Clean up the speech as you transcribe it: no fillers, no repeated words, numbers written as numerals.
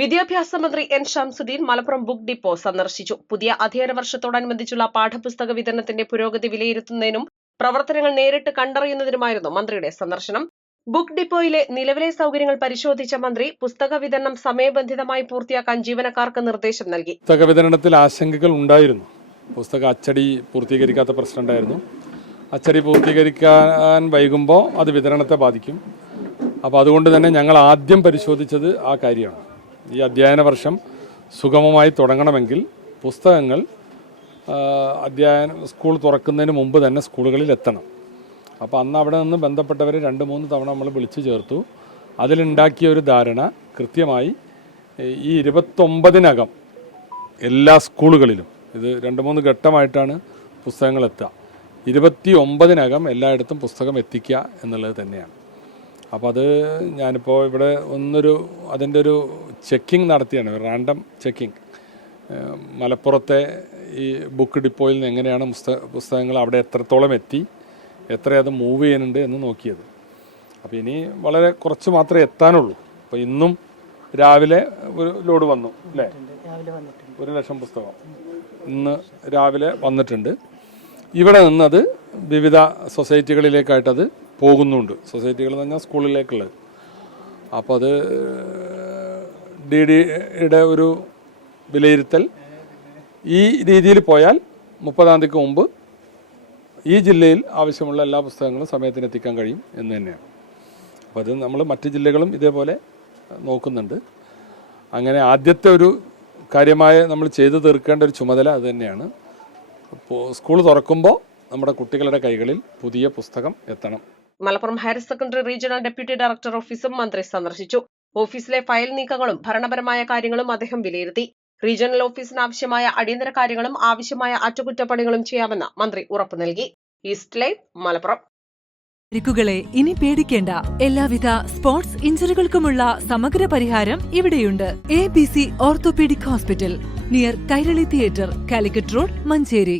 വിദ്യാഭ്യാസ മന്ത്രി N Shamsuddeen Malappuram book depot സന്ദർശിച്ചു. പുതിയ അധ്യയന വർഷത്തോടനുബന്ധിച്ചുള്ള പാഠപുസ്തക വിതരണത്തിന്റെ പുരോഗതി വിലയിരുത്തുന്നതിനും പ്രവർത്തനങ്ങൾ നേരിട്ട് കണ്ടറിയുന്നതിനുമായിരുന്നു മന്ത്രിയുടെ സന്ദർശനം. ബുക്ക് ഡിപ്പോയിലെ നിലവിലെ സൗകര്യങ്ങൾ പരിശോധിച്ച മന്ത്രി പുസ്തക വിതരണം സമയബന്ധിതമായി പൂർത്തിയാക്കാൻ ജീവനക്കാർക്ക് നിർദ്ദേശം നൽകി. പുസ്തക വിതരണത്തിൽ ആശങ്കകൾ ഉണ്ടായിരുന്നു. പുസ്തക അച്ചടി പൂർത്തീകരിക്കാത്ത പ്രശ്നമുണ്ടായിരുന്നു. അച്ചടി പൂർത്തീകരിക്കാൻ വൈകുമ്പോൾ അത് വിതരണത്തെ ബാധിക്കും. അപ്പോൾ അതുകൊണ്ട് തന്നെ ഞങ്ങൾ ആദ്യം പരിശോധിച്ചത് ആ കാര്യമാണ്. ഈ അധ്യയന വർഷം സുഗമമായി തുടങ്ങണമെങ്കിൽ പുസ്തകങ്ങൾ സ്കൂൾ തുറക്കുന്നതിന് മുമ്പ് തന്നെ സ്കൂളുകളിൽ എത്തണം. അപ്പോൾ അന്ന് അവിടെ നിന്ന് ബന്ധപ്പെട്ടവരെ 2-3 തവണ നമ്മൾ വിളിച്ചു ചേർത്തു. അതിലുണ്ടാക്കിയ ഒരു ധാരണ കൃത്യമായി ഈ 29-നകം എല്ലാ സ്കൂളുകളിലും, ഇത് 2-3 ഘട്ടമായിട്ടാണ് പുസ്തകങ്ങൾ എത്തുക, 29-നകം എല്ലായിടത്തും പുസ്തകം എത്തിക്കുക എന്നുള്ളത് തന്നെയാണ്. അപ്പോൾ അത് ഞാനിപ്പോൾ ഇവിടെ അതിൻ്റെ ഒരു ചെക്കിംഗ് നടത്തിയാണ്, റാൻഡം ചെക്കിംഗ്. മലപ്പുറത്തെ ഈ ബുക്ക് ഡിപ്പോയിൽ നിന്ന് എങ്ങനെയാണ് പുസ്തകങ്ങൾ അവിടെ എത്രത്തോളം എത്തി, എത്ര അത് മൂവ് ചെയ്യുന്നുണ്ട് എന്ന് നോക്കിയത്. അപ്പോൾ ഇനി വളരെ കുറച്ച് മാത്രമേ എത്താനുള്ളൂ. അപ്പോൾ ഇന്നും രാവിലെ ഒരു ലോഡ് വന്നു അല്ലേ, 1,00,000 പുസ്തകം ഇന്ന് രാവിലെ വന്നിട്ടുണ്ട്. ഇവിടെ നിന്നത് വിവിധ സൊസൈറ്റികളിലേക്കായിട്ടത് പോകുന്നുണ്ട്. സൊസൈറ്റികൾ എന്ന് പറഞ്ഞാൽ സ്കൂളിലേക്കുള്ളത്. അപ്പോൾ അത് DDയുടെ ഒരു വിലയിരുത്തൽ ഈ രീതിയിൽ പോയാൽ 30-ാം തീയതിക്ക് മുമ്പ് ഈ ജില്ലയിൽ ആവശ്യമുള്ള എല്ലാ പുസ്തകങ്ങളും സമയത്തിന് എത്തിക്കാൻ കഴിയും എന്ന് തന്നെയാണ്. അപ്പോൾ അത് നമ്മൾ മറ്റ് ജില്ലകളും ഇതേപോലെ നോക്കുന്നുണ്ട്. അങ്ങനെ ആദ്യത്തെ ഒരു കാര്യമായ നമ്മൾ ചെയ്തു തീർക്കേണ്ട ഒരു ചുമതല അത് തന്നെയാണ്. അപ്പോൾ സ്കൂൾ തുറക്കുമ്പോൾ നമ്മുടെ കുട്ടികളുടെ കൈകളിൽ പുതിയ പുസ്തകം എത്തണം. Malappuram higher secondary regional deputy director ഓഫീസും മന്ത്രി സന്ദർശിച്ചു. ഓഫീസിലെ ഫയൽ നീക്കങ്ങളും ഭരണപരമായ കാര്യങ്ങളും അദ്ദേഹം വിലയിരുത്തി. റീജിയണൽ ഓഫീസിന് ആവശ്യമായ അടിയന്തര കാര്യങ്ങളും ആവശ്യമായ അറ്റകുറ്റപ്പണികളും ചെയ്യാമെന്ന് മന്ത്രി ഉറപ്പു നൽകി. East live, Malappuram. പരിക്കുകളെ ഇനി പേടിക്കേണ്ട. എല്ലാവിധ സ്പോർട്സ് ഇഞ്ചുറികൾക്കുമുള്ള സമഗ്ര പരിഹാരം ഇവിടെയുണ്ട്. ABC orthopaedic hospital, near Kairali theatre, Calicut road, Manjeri.